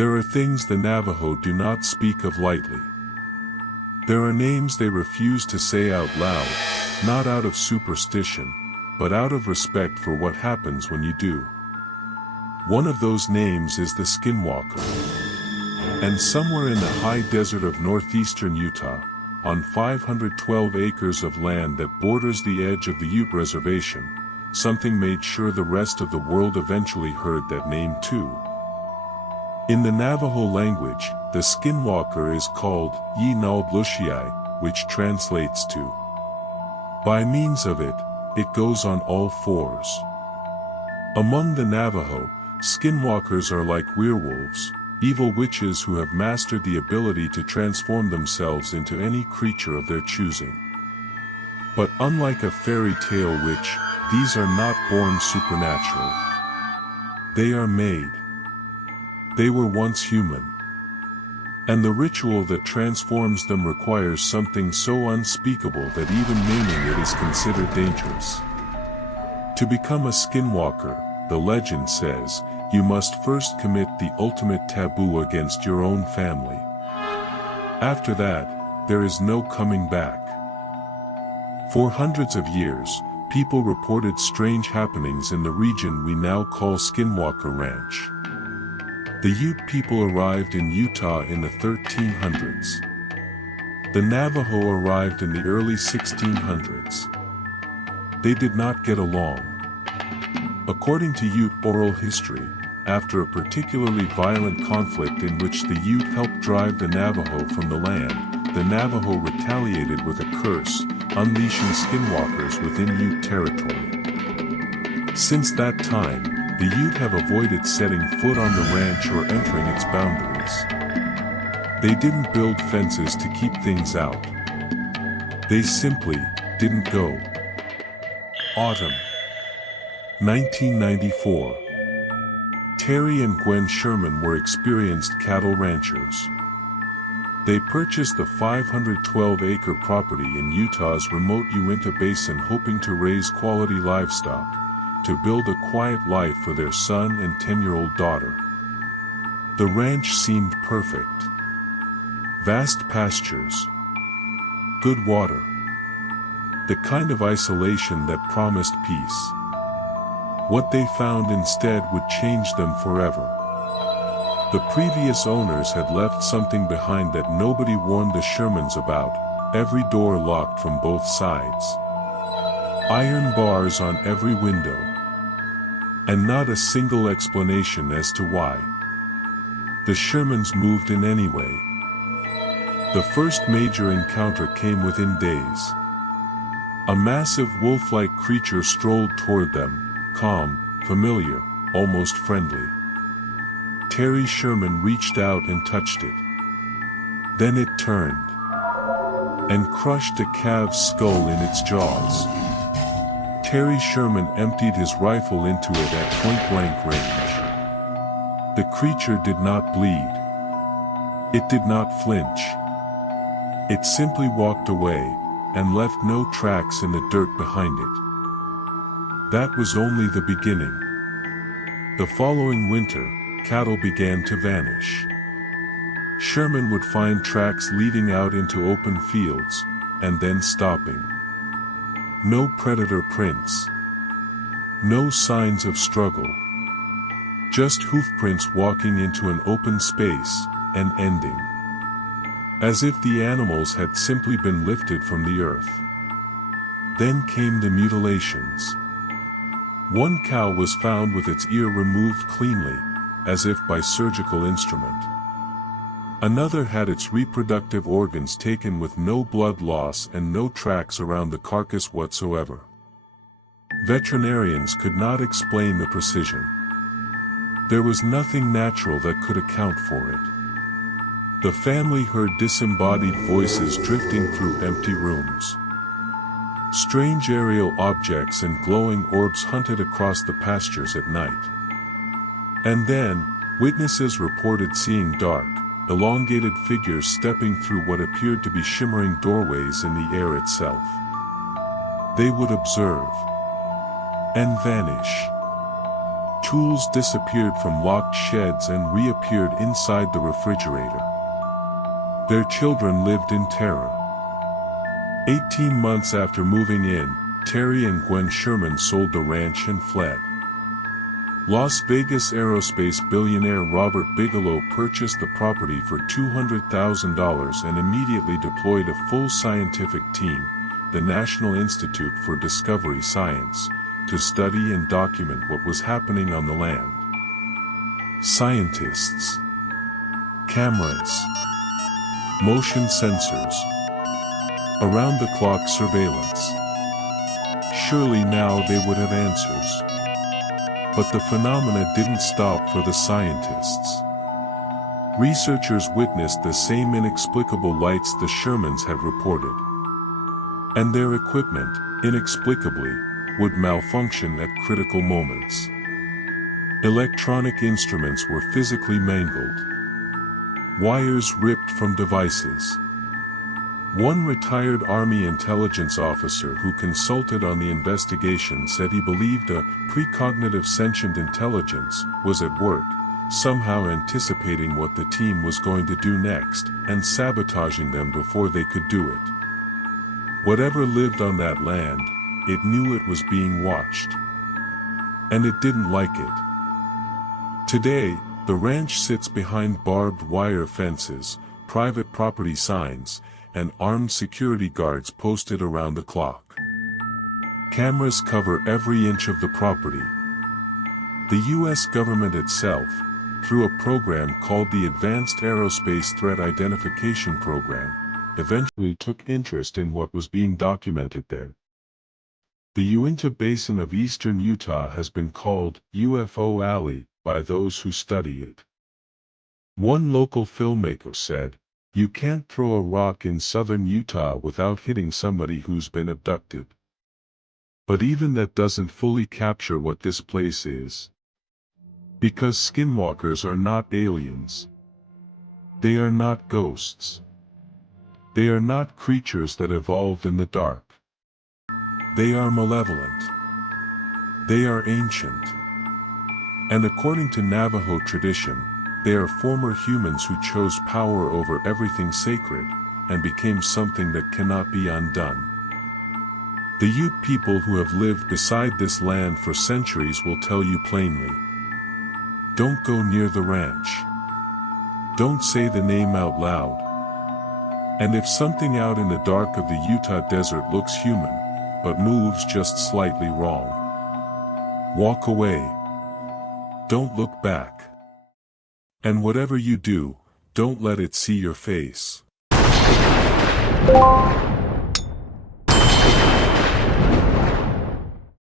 There are things the Navajo do not speak of lightly. There are names they refuse to say out loud, not out of superstition, but out of respect for what happens when you do. One of those names is the Skinwalker. And somewhere in the high desert of northeastern Utah, on 512 acres of land that borders the edge of the Ute Reservation, something made sure the rest of the world eventually heard that name too. In the Navajo language, the Skinwalker is called Yi-Nal-Blushiai, which translates to, by means of it, it goes on all fours. Among the Navajo, skinwalkers are like werewolves, evil witches who have mastered the ability to transform themselves into any creature of their choosing. But unlike a fairy tale witch, these are not born supernatural. They are made. They were once human. And the ritual that transforms them requires something so unspeakable that even naming it is considered dangerous. To become a skinwalker, the legend says, you must first commit the ultimate taboo against your own family. After that, there is no coming back. For hundreds of years, people reported strange happenings in the region we now call Skinwalker Ranch. The Ute people arrived in Utah in the 1300s. The Navajo arrived in the early 1600s. They did not get along. According to Ute oral history, after a particularly violent conflict in which the Ute helped drive the Navajo from the land, the Navajo retaliated with a curse, unleashing skinwalkers within Ute territory. Since that time, the Ute have avoided setting foot on the ranch or entering its boundaries. They didn't build fences to keep things out. They simply didn't go. Autumn 1994. Terry and Gwen Sherman were experienced cattle ranchers. They purchased the 512-acre property in Utah's remote Uinta Basin hoping to raise quality livestock, to build a quiet life for their son and 10-year-old daughter. The ranch seemed perfect. Vast pastures. Good water. The kind of isolation that promised peace. What they found instead would change them forever. The previous owners had left something behind that nobody warned the Shermans about, every door locked from both sides. Iron bars on every window. And not a single explanation as to why. The Shermans moved in anyway. The first major encounter came within days. A massive wolf-like creature strolled toward them, calm, familiar, almost friendly. Terry Sherman reached out and touched it. Then it turned and crushed a calf's skull in its jaws. Terry Sherman emptied his rifle into it at point-blank range. The creature did not bleed. It did not flinch. It simply walked away, and left no tracks in the dirt behind it. That was only the beginning. The following winter, cattle began to vanish. Sherman would find tracks leading out into open fields, and then stopping. No predator prints. No signs of struggle. Just hoofprints walking into an open space, and ending. As if the animals had simply been lifted from the earth. Then came the mutilations. One cow was found with its ear removed cleanly, as if by surgical instrument. Another had its reproductive organs taken with no blood loss and no tracks around the carcass whatsoever. Veterinarians could not explain the precision. There was nothing natural that could account for it. The family heard disembodied voices drifting through empty rooms. Strange aerial objects and glowing orbs hunted across the pastures at night. And then, witnesses reported seeing dark, elongated figures stepping through what appeared to be shimmering doorways in the air itself. They would observe. And vanish. Tools disappeared from locked sheds and reappeared inside the refrigerator. Their children lived in terror. 18 months after moving in, Terry and Gwen Sherman sold the ranch and fled. Las Vegas aerospace billionaire Robert Bigelow purchased the property for $200,000 and immediately deployed a full scientific team, the National Institute for Discovery Science, to study and document what was happening on the land. Scientists, cameras, motion sensors, around-the-clock surveillance. Surely now they would have answers. But the phenomena didn't stop for the scientists. Researchers witnessed the same inexplicable lights the Shermans had reported. And their equipment, inexplicably, would malfunction at critical moments. Electronic instruments were physically mangled. Wires ripped from devices. One retired Army intelligence officer who consulted on the investigation said he believed a precognitive sentient intelligence was at work, somehow anticipating what the team was going to do next and sabotaging them before they could do it. Whatever lived on that land, it knew it was being watched. And it didn't like it. Today, the ranch sits behind barbed wire fences, private property signs, and armed security guards posted around the clock. Cameras cover every inch of the property. The U.S. government itself, through a program called the Advanced Aerospace Threat Identification Program, eventually took interest in what was being documented there. The Uinta Basin of eastern Utah has been called UFO Alley by those who study it. One local filmmaker said, "You can't throw a rock in southern Utah without hitting somebody who's been abducted." But even that doesn't fully capture what this place is. Because skinwalkers are not aliens. They are not ghosts. They are not creatures that evolved in the dark. They are malevolent. They are ancient. And according to Navajo tradition, they are former humans who chose power over everything sacred, and became something that cannot be undone. The Ute people who have lived beside this land for centuries will tell you plainly. Don't go near the ranch. Don't say the name out loud. And if something out in the dark of the Utah desert looks human, but moves just slightly wrong, walk away. Don't look back. And whatever you do, don't let it see your face.